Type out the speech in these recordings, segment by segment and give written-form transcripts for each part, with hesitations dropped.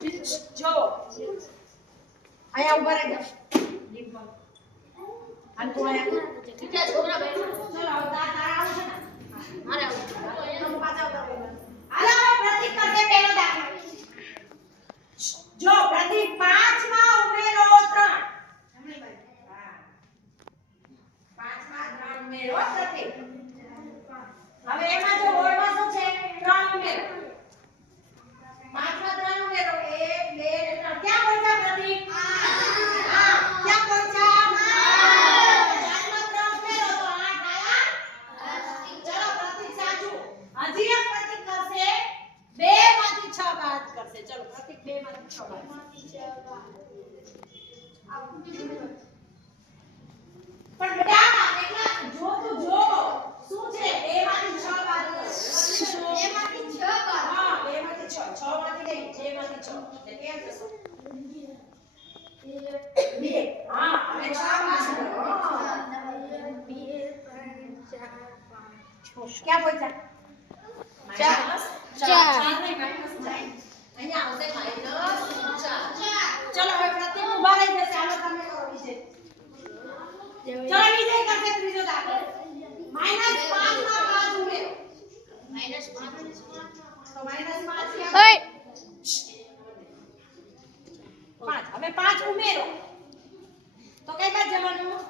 જો આયા ઉભા રહી જાઓ અને તું આયા બીજા છોકરા ભાઈ ચલો તારા આવું છે ને મારે આવું તો પાછા ઉતર હાલો પ્રતીક કરશે પહેલો દાખલો જો પ્રતીક 5 માં ઉમેરો 3 જમણી બાજુ હા 5 માં 3 ઉમેરો પ્રતીક હવે એમાં જો હોળમાં શું છે 3 ઉમેરો 5 માં 3 ઉમેરો 1 2 3 ક્યાં પહોંચ્યા પ્રતીક હા ક્યાં પહોંચ્યા 5 માં 3 ઉમેરો તો 8 આયા ચલો પ્રતીક સાચું હજી એક પ્રતીક કરશે 2 માંથી 6 બાદ કરશે ચલો પ્રતીક 2 માંથી 6 બાદ પણ બેટા એકલા જો તું જો શું છે 2 માંથી 6 બાદ કર 2 માંથી 6 બાદ હા 2 માંથી 6 6 માંથી નહીં 2 માંથી 6 એટલે ક્યાં જશે 2 હા હવે 6 બાદ કરો 2 3 4 5 6 ક્યાં પહોંચ્યા 4 નહીં -9 અહીંયા આવશે -4 ચલો હવે પ્રતિક ઉભા રહી જશે હાલો તમે કરો વિજય ચલો વિજય કરશે ત્રીજો દાખલો -5 માં 5 ઉમેરો -5 તો -5 થી ઓય 5 હવે 5 ઉમેરો તો કઈ બાજુ જવાનું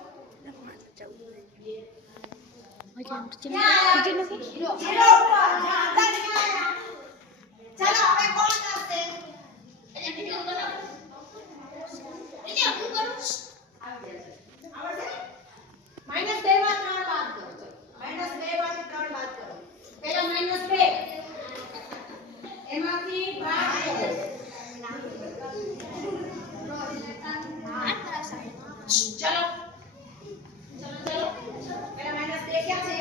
જીરો ઉપર અંદર નીકળ્યા ચલો હવે કોણ કરશે એને વિડિયો બનાવો વિજય હું કરું આવડે -2 માં 3 બાદ કરો -2 માંથી 3 બાદ કરો પહેલા -2 એમાંથી બાદ કરો ચલો પહેલા -2 ક્યાં છે